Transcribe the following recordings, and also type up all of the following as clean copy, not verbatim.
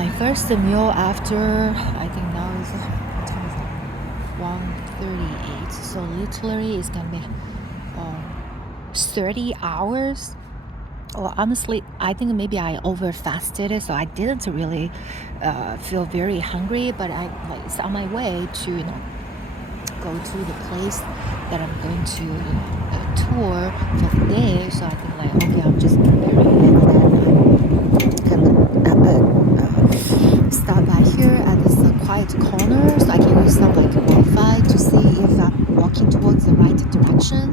my first meal after I think now is what time is it? 1:38. So literally it's gonna be 30 hours. Well, honestly, I think maybe I over fasted, so I didn't really feel very hungry. But it's on my way to go to the place that I'm going to tour for the day. So I think okay, I'm just preparing and then stop by here at this quiet corner so I can use some Wi-Fi to see if I'm walking towards the right direction.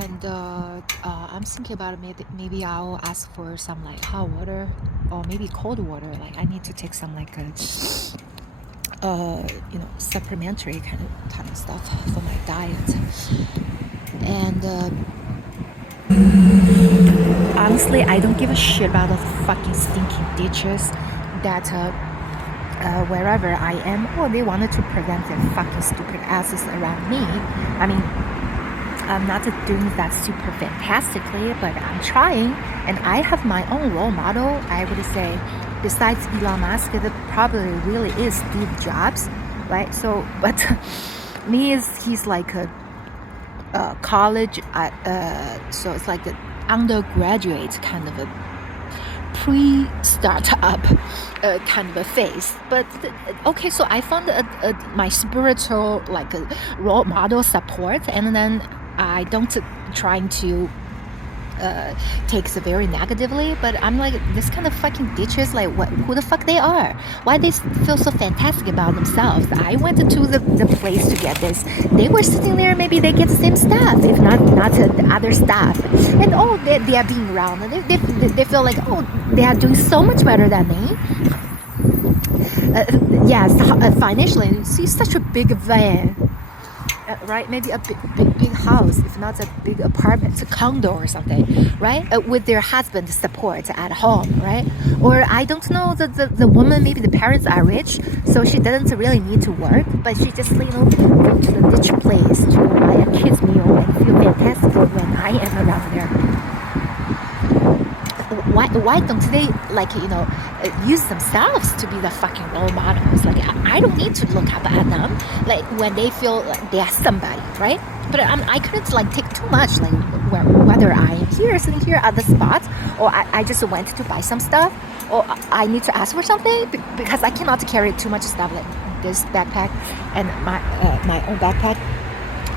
And I'm thinking about maybe I'll ask for some hot water or maybe cold water. I need to take some supplementary kind of stuff for my diet. And honestly, I don't give a shit about the fucking stinking ditches that wherever I am, they wanted to prevent their fucking stupid asses around me. I mean, I'm not doing that super fantastically, but I'm trying, and I have my own role model. I would say, besides Elon Musk, it probably really is Steve Jobs, right? So, but he's like a college, so it's like an undergraduate kind of a pre-startup kind of a phase. But okay, so I found my spiritual a role model support, and then I don't trying to take it very negatively, but I'm this kind of fucking ditches, who the fuck they are? Why they feel so fantastic about themselves? I went to the place to get this. They were sitting there, maybe they get the same stuff, if not the other stuff. And they are being around. They feel they are doing so much better than me. Yes, financially, see such a big van. Right, maybe a big house, if not a big apartment, a condo or something, right? With their husband's support at home, right? Or I don't know, the woman, maybe the parents are rich, so she doesn't really need to work, but she just go to the rich place to buy a kid's meal and feel fantastic when I am around there. Why don't they use themselves to be the fucking role models? I don't need to look up at them when they feel they are somebody, right? But I couldn't take too much whether I am sitting here at the spot, or I just went to buy some stuff, or I need to ask for something because I cannot carry too much stuff like this backpack and my own backpack.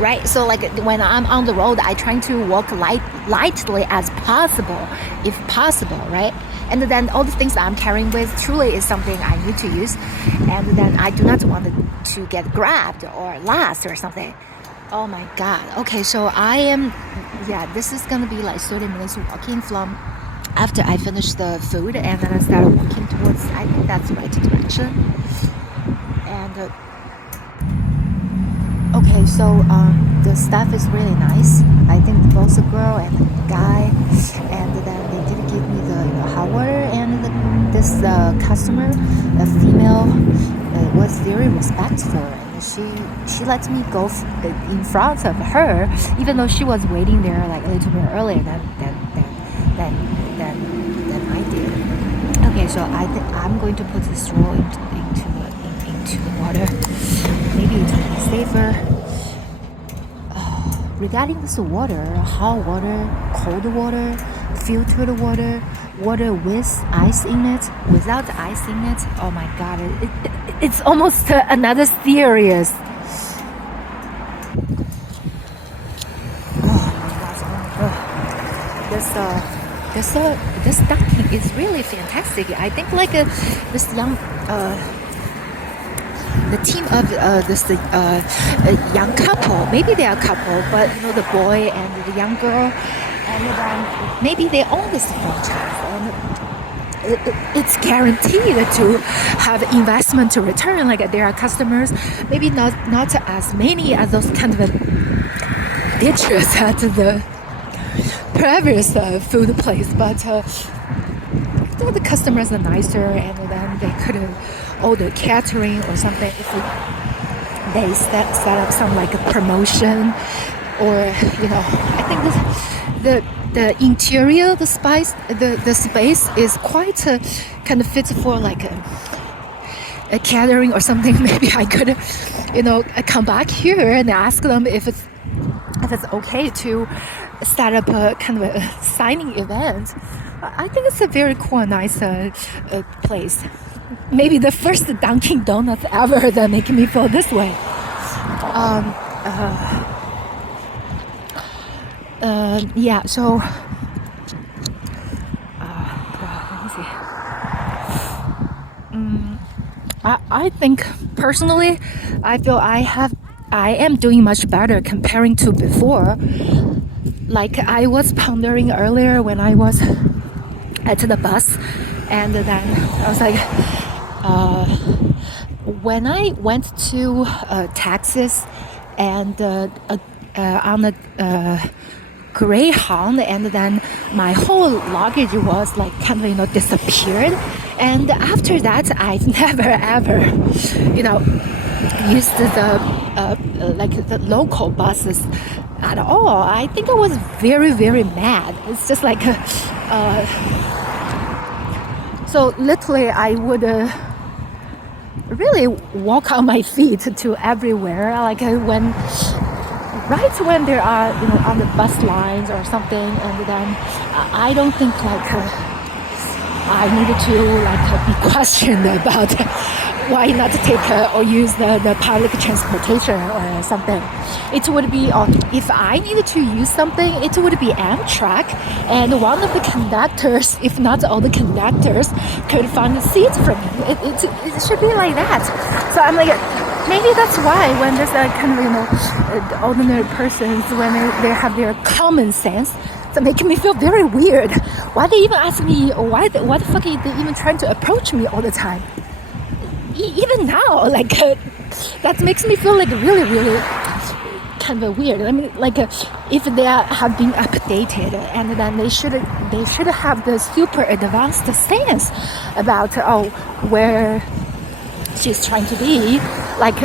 Right, so when I'm on the road, I try to walk lightly as possible, if possible, right? And then all the things that I'm carrying with truly is something I need to use, and then I do not want to get grabbed or lost or something. Oh my god. Okay, so this is gonna be 30 minutes walking from after I finish the food, and then I start walking towards, I think that's the right direction. And okay, so the staff is really nice. I think both the girl and the guy, and then they did give me the hot water, and this customer, a female, was very respectful, and she let me go in front of her, even though she was waiting there a little bit earlier than I did. Okay, so I'm going to put this roll into the water. Maybe it's going to be safer. Regarding this water, hot water, cold water, filtered water, water with ice in it, without ice in it, oh my god, it's almost another serious. Oh my god, this ducking is really fantastic. I think this young the team of this young couple, maybe they are a couple, but the boy and the young girl, and then maybe they own this franchise, and it's guaranteed to have investment to return. There are customers, maybe not as many as those kind of ditches at the previous food place, but the customers are nicer, and then they could order catering or something if they set up some a promotion, or I think the interior, the space is quite kind of fits for like a gathering or something. Maybe I could, come back here and ask them if it's okay to set up a kind of a signing event. I think it's a very cool and nice place. Maybe the first Dunkin' Donuts ever that making me feel this way. Yeah, so let me see. I think personally, I feel I am doing much better comparing to before. Like I was pondering earlier when I was at the bus, and then I was like, when I went to Texas and on the Greyhound, and then my whole luggage was like kind of disappeared, and after that I never ever used the local buses at all. I think I was very, very mad. It's just like so literally I would really walk on my feet to everywhere, like right when there are on the bus lines or something, and then I don't think like I needed to be questioned about why not to take or use the public transportation or something. It would be if I needed to use something, it would be Amtrak, and one of the conductors, if not all the conductors, could find a seat for me. It should be like that. So I'm like, maybe that's why when there's a kind of ordinary persons, when they have their common sense, that making me feel very weird. Why they even ask me? Why the fuck are they even trying to approach me all the time? Even now, like that makes me feel like really, really kind of weird. I mean, like if they have been updated, and then they should have the super advanced sense about where she's trying to be. Like,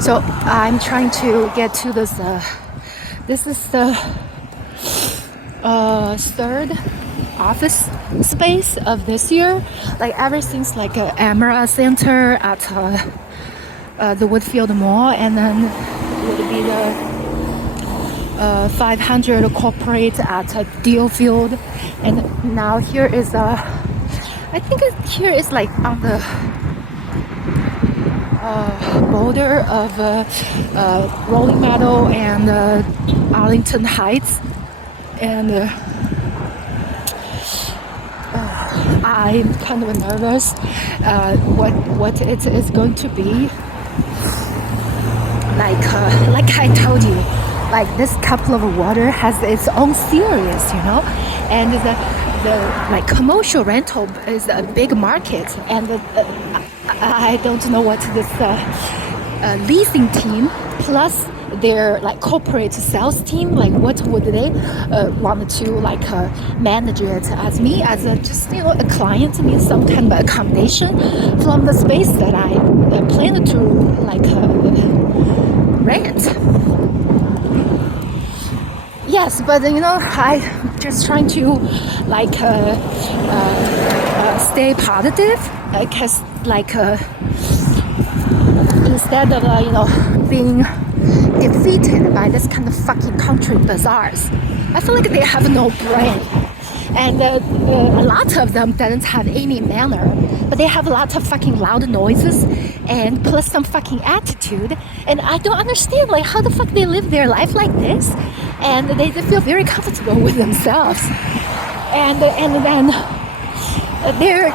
so I'm trying to get to this. This is the third office space of this year. Like ever since like Amara Center at the Woodfield Mall, and then would be the 500 corporate at Dealfield, and now here is I think here is like on the border of Rolling Meadow and Arlington Heights, and I'm kind of nervous what it is going to be. Like I told you, like this cup of water has its own series, and the like commercial rental is a big market, and I don't know what this leasing team plus their like corporate sales team, like what would they want to like manage it as me as just a client needs some kind of accommodation from the space that I plan to like rent. Yes, but I just trying to like stay positive, because like instead of being defeated by this kind of fucking country bazaars, I feel like they have no brain, and a lot of them doesn't have any manner, but they have a lot of fucking loud noises and plus some fucking attitude, and I don't understand like how the fuck they live their life like this, and they feel very comfortable with themselves, and then their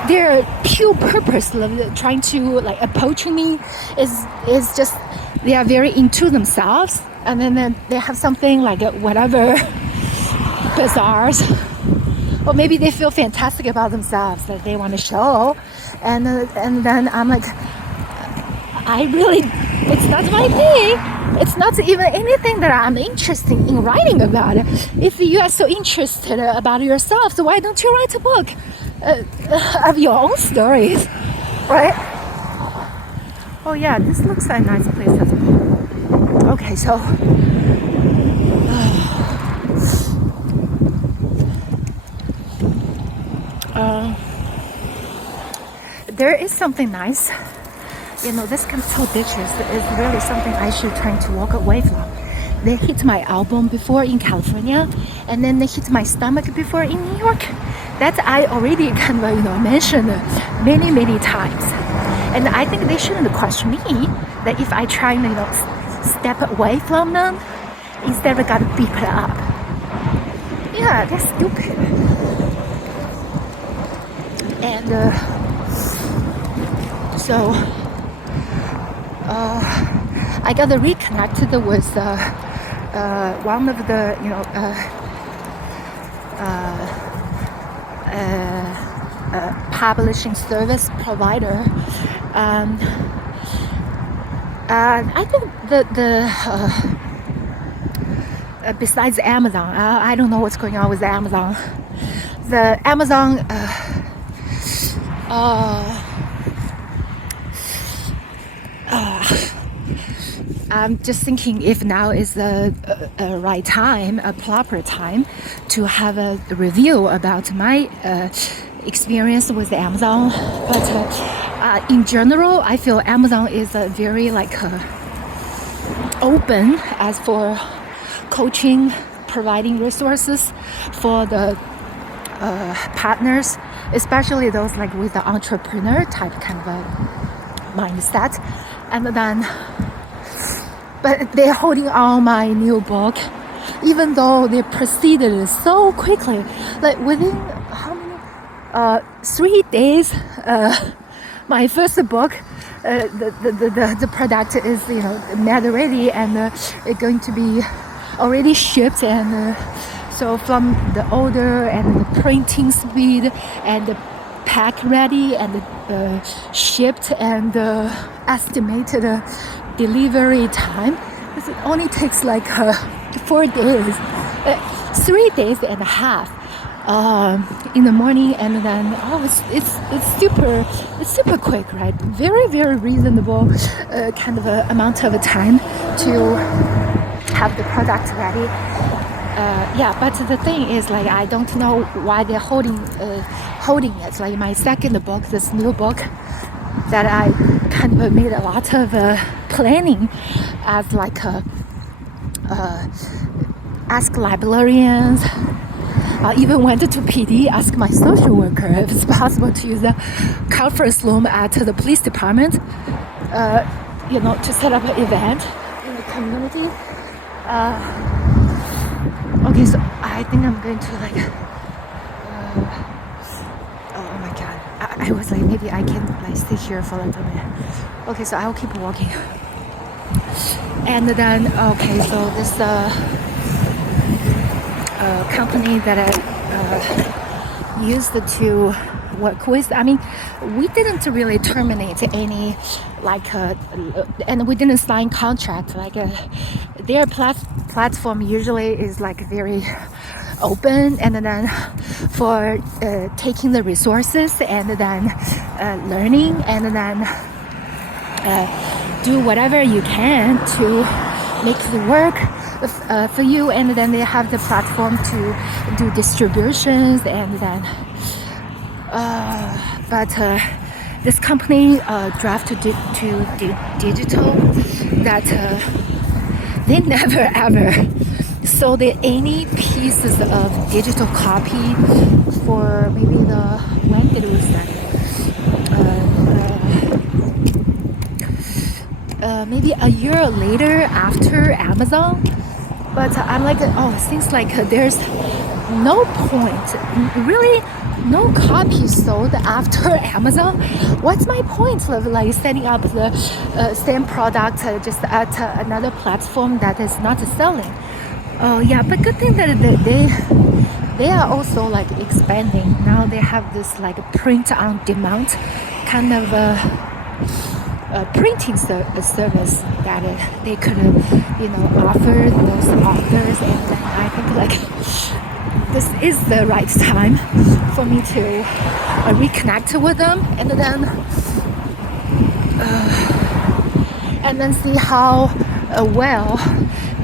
pure purpose of trying to like approaching me is just they are very into themselves, and then they have something like whatever bazaars, or maybe they feel fantastic about themselves that they want to show, and then I'm like, it's not my thing. It's not even anything that I'm interested in writing about. If you are so interested about yourself, so why don't you write a book of your own stories, right? Oh yeah, this looks like a nice place as well. Okay, so there is something nice. This capital ditches is really something I should try to walk away from. They hit my album before in California, and then they hit my stomach before in New York. That I already kind of mentioned many times. And I think they shouldn't question me that if I try step away from them, instead I gotta beat it up. Yeah, that's stupid. And so I got reconnected with one of the publishing service provider. I think besides Amazon, I don't know what's going on with Amazon. The Amazon I'm just thinking if now is the right time, a proper time to have a review about my experience with Amazon. But in general, I feel Amazon is a very open as for coaching, providing resources for the partners, especially those with the entrepreneur type kind of a mindset. And then but they're holding on my new book, even though they proceeded so quickly. Within how many 3 days, my first book, the product is made ready and it's going to be already shipped. And so from the order and the printing speed and the pack ready and shipped and estimated delivery time, it only takes 4 days, 3 days and a half in the morning, and then it's super quick, right? Very reasonable kind of amount of time to have the product ready. But the thing is I don't know why they're holding it. My second book, this new book that I kind of made a lot of planning as ask librarians. I even went to PD, ask my social worker if it's possible to use the conference room at the police department, to set up an event in the community. Okay, so I think I'm going to oh my god, I was maybe I can stay here for a little bit. Okay, so I'll keep walking. And then okay, so this company that I used to work with, I mean, we didn't really terminate any and we didn't sign contract. Their platform usually is very open, and then for taking the resources and then learning and then do whatever you can to make it work for you. And then they have the platform to do distributions, and then but this company drafted to digital that they never ever sold any pieces of digital copy for maybe when did we start? Maybe a year later after Amazon. But I'm it seems there's no point, really no copies sold after Amazon. What's my point of setting up the same product just at another platform that is not selling? Oh yeah, but good thing that they are also expanding. Now they have this print on demand kind of printing service that they could offer those authors. And I think this is the right time for me to reconnect with them, and then see how well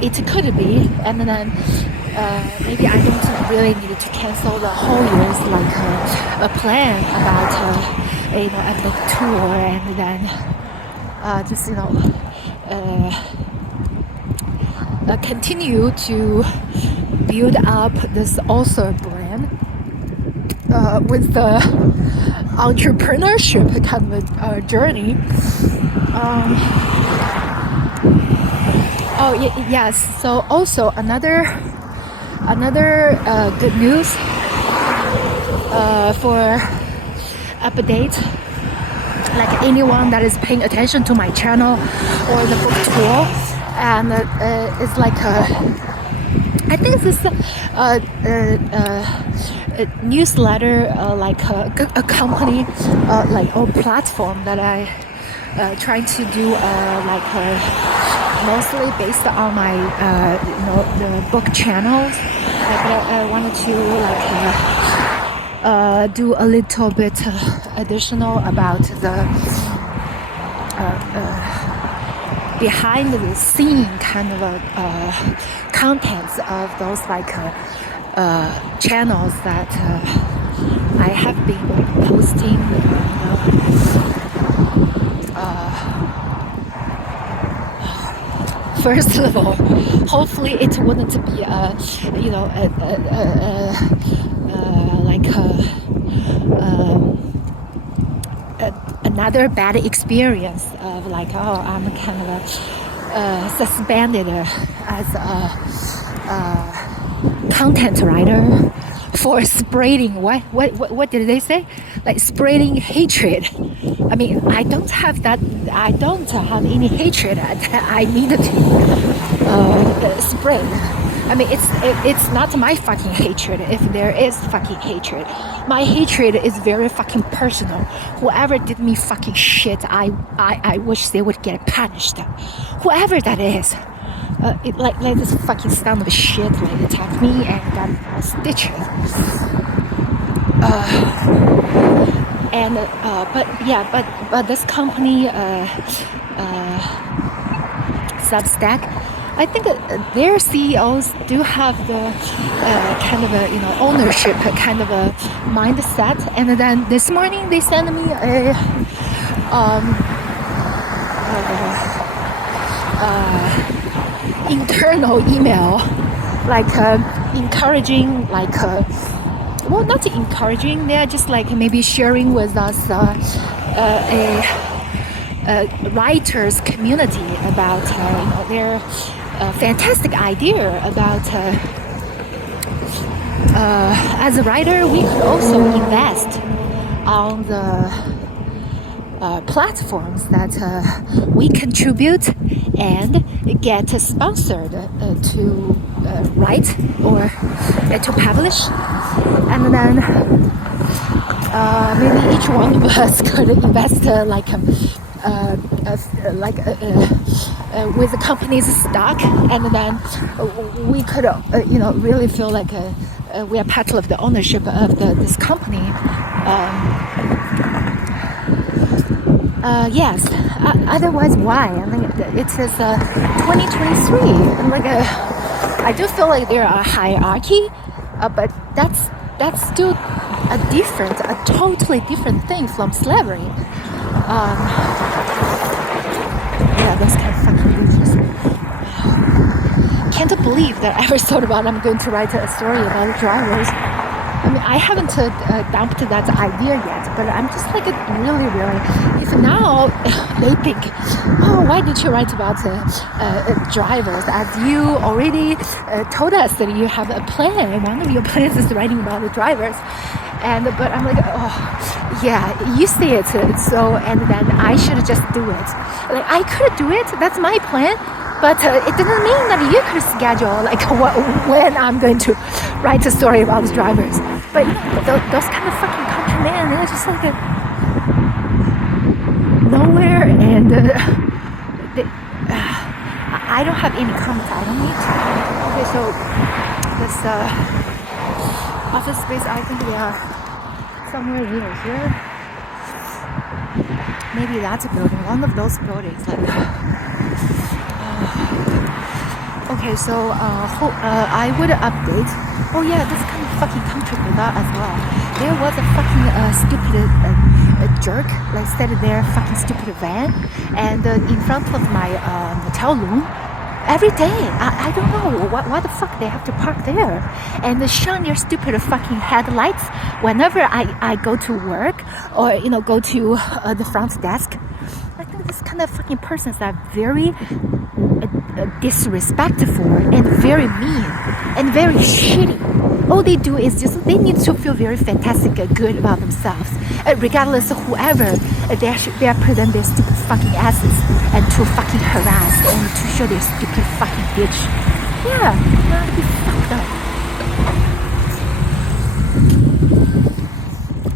it could be, and then maybe I don't really need to cancel the whole year's like a plan about a book tour, and then just continue to build up this author brand with the entrepreneurship kind of a journey. Yes. So also another good news for update, like anyone that is paying attention to my channel or the book tour, and it's like I think this is a newsletter, like a company, like or platform that I trying to do like mostly based on my the book channels, but I wanted to like do a little bit additional about the behind the scene kind of contents of those like channels that I have been posting. First of all, hopefully it wouldn't be another bad experience of like, oh, I'm kind of suspended as a content writer for spreading what did they say? Like spreading hatred. I mean, I don't have any hatred that I need to spread. I mean, it's not my fucking hatred if there is fucking hatred. My hatred is very fucking personal. Whoever did me fucking shit, I wish they would get punished. Whoever that is. Like this fucking son of a shit like attacked me and got stitches. But this company, Substack, I think their CEOs do have the kind of a ownership kind of a mindset. And then this morning they sent me a internal email, like encouraging, like well, not encouraging. They are just like maybe sharing with us a writers community about their fantastic idea about as a writer we could also invest on the platforms that we contribute and get sponsored to write or to publish, and then maybe each one of us could invest with the company's stock, and then we could really feel like we are part of the ownership of this company. Yes. Otherwise, why? I mean, it is 2023, and like I do feel like there are hierarchy, but that's still a totally different thing from slavery. Yeah, those kind of fucking bitches. Can't believe that I ever thought about I'm going to write a story about drivers. I mean, I haven't dumped that idea yet, but I'm just like really, if now they think, oh, why did you write about drivers? As you already told us that you have a plan. One of your plans is writing about the drivers. But I'm like, oh, yeah, you say it so, and then I should just do it. Like, I could do it. That's my plan. But it didn't mean that you could schedule like when I'm going to write a story about the drivers. But those kind of fucking countrymen, they're just like nowhere, and I don't have any comments. I don't need to. Okay, so this office space, I think we are somewhere near here. Maybe that's a building, one of those buildings. Like, Okay, so I would update. Oh yeah, this kind of fucking contribute that as well. There was a fucking stupid jerk like sat there fucking stupid van, and in front of my hotel room. Every day, I don't know why the fuck they have to park there and shine their stupid fucking headlights whenever I go to work or go to the front desk. I think this kind of fucking persons are very disrespectful and very mean and very shitty. All they do is just they need to feel very fantastic good about themselves, regardless of whoever they are present their stupid fucking asses and to fucking harass and to show their stupid fucking bitch. Yeah, be fucked up.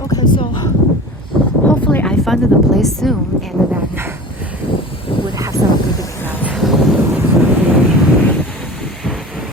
Okay, so hopefully I find the place soon and then